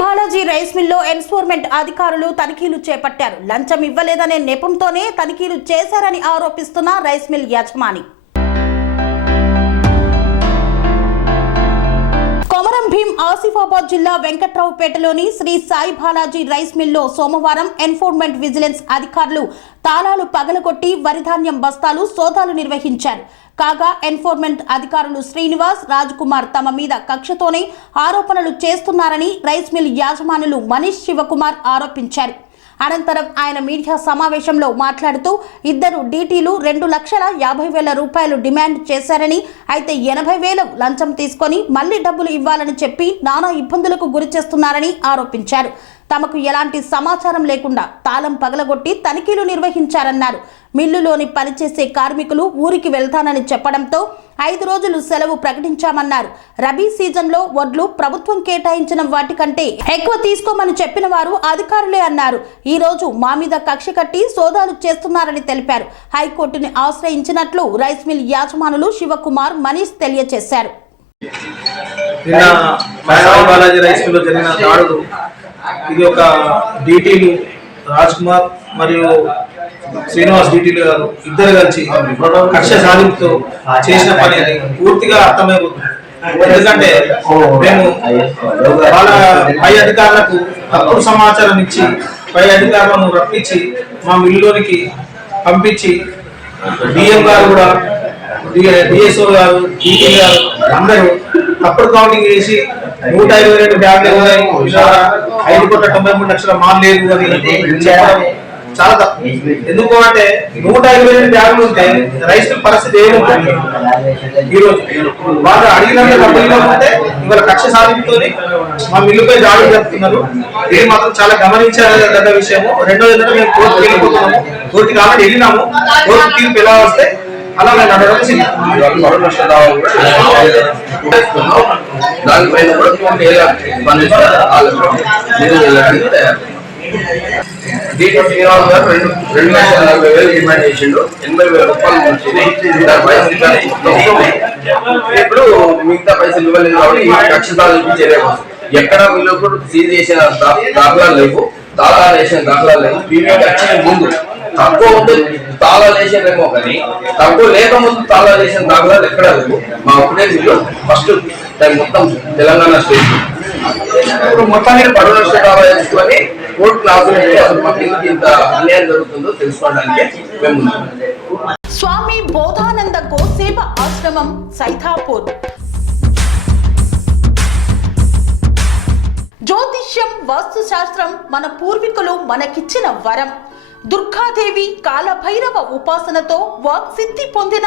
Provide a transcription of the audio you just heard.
Balaji rice మిల్లో enforcement అధికారులు తనిఖీలు చేపట్టారు. లంచం ఇవ్వలేదనే నెపంతోనే తనిఖీలు చేశారని ఆరోపిస్తున్న రైస్ మిల్ యజమాని. కొమరం భీం ఆసిఫాబాద్ జిల్లా వెంకట్రావుపేటలోని శ్రీ సాయి బాలాజీ రైస్ మిల్లో సోమవారం ఎన్ఫోర్స్మెంట్ విజిలెన్స్ అధికారులు తాళాలు పగలగొట్టి వరిధాన్యం బస్తాలు సోదాలు నిర్వహించారు. కాగా ఎన్ఫోర్స్మెంట్ అధికారులు శ్రీనివాస్ రాజ్ కుమార్ తమ మీద కక్షతోనే ఆరోపణలు చేస్తున్నారని రైస్ మిల్ యాజమానులు మనీష్ శివకుమార్ ఆరోపించారు. అనంతరం ఆయన మీడియా సమావేశంలో మాట్లాడుతూ ఇద్దరు డీటీలు రెండు లక్షల యాభై వేల రూపాయలు డిమాండ్ చేశారని అయితే ఎనభై వేలు లంచం తీసుకొని మళ్ళీ డబ్బులు ఇవ్వాలని చెప్పి నానా ఇబ్బందులకు గురి చేస్తున్నారని ఆరోపించారు. తమకు ఎలాంటి సమాచారం లేకుండా తాళం పగలగొట్టి తనిఖీలు నిర్వహించారన్నారు. మిల్లులోని పనిచేసే కార్మికులు ఊరికి వెళ్తానని చెప్పడంతో ఐదు రోజులు సెలవు ప్రకటించామన్నారు. రబీ సీజన్లో వడ్లు ప్రభుత్వం కేటాయించిన వాటికంటే ఎక్కువ తీసుకోమని చెప్పిన వారు అధికారులే అన్నారు. ఈ రోజు మా మీద కక్ష కట్టి సోదాలు చేస్తున్నారని తెలిపారు. హైకోర్టుని ఆశ్రయించినట్లు రైస్ మిల్ యాజమానులు శివకుమార్ మనీష్ తెలియజేశారు. నిన్న బాలాజీ రైస్ మిల్లో జరిగిన దాడులు ఇది ఒక డీటీలు రాజ్ కుమార్ మరియు శ్రీనివాస్ డిటీలు గారు ఇద్దరు కలిసి కక్ష సాధింపుతో చేసిన పని అని పూర్తిగా అర్థమైపోతుంది. ఎందుకంటే మేము వాళ్ళ పై అధికారులకు తప్పుడు సమాచారం ఇచ్చి పై అధికారులను రప్పించి మా మిల్లులోనికి పంపించి డిఎం గారు కూడా డిఎస్ఓ గారు డిఈ గారు అందరూ తప్పుడు కౌంటింగ్ చేసి నూట ఇరవై రెండు బ్యాగులు ఐదు కోట్ల తొంభై మూడు లక్షల మాన్ లేదు అని చెప్పడం చాలా తక్కువ. ఎందుకు అంటే నూట ఇరవై రెండు బ్యాగులు ఉంటే రైతుల పరిస్థితి ఏముంటుంది ఈరోజు వాళ్ళు అడిగినంత డబ్బులు ఇవ్వకపోతే ఇవాళ కక్ష సాధింపుతోని మా మిల్లుపై దాడులు జరుపుతున్నారు. ఇది మాత్రం చాలా గమనించాల్సిన విషయము. రెండోది ఏంటంటే మేము కోర్టుకి వెళ్ళిపోతున్నాము. కోర్టుకి కాబట్టి వెళ్ళినాము. కోర్టు తీర్పు ఎలా వస్తే అలా నేను అడగడం దానిపైన కూడా కోర్టు ఎలా దీంట్లో గారు రెండు రెండు లక్షల నలభై వేలు డిమాండ్ చేసిండు. ఎనభై వేల రూపాయలు వచ్చింది దాని పైసలు కానీ ఇప్పుడు మిగతా పైసలు ఇవ్వలేదు కాబట్టి ఈ కక్ష ఎక్కడ వీళ్ళప్పుడు సీజ్ చేసిన దా- దాఖలాలు లేవు. తాళాలు వేసిన దాఖలాలు లేవు. పీవీకి వచ్చిన ముందు తక్కువ ఉంటే తాళాలు వేసేదేమో కానీ తక్కువ లేక ముందు తాళాలు వేసిన దాఖలాలు ఎక్కడ లేవు. మా ఒకటే వీళ్ళు ఫస్ట్ మొత్తం తెలంగాణ స్టేట్. ఇప్పుడు మొత్తానికి పరువు నష్ట దావా చేసుకొని కోర్టు క్లాస్ అసలు మాకు ఇంత అన్యాయం జరుగుతుందో తెలుసుకోవడానికి మేము స్వామి బోధానంద గోసేవ ఆశ్రమం సైథాపూర్ జ్యోతిష్యం వాస్తుశాస్త్రం మన పూర్వీకులు మనకిచ్చిన వరం. దుర్గాదేవి కాలభైరవ ఉపాసనతో వాక్సిద్ధి పొందిన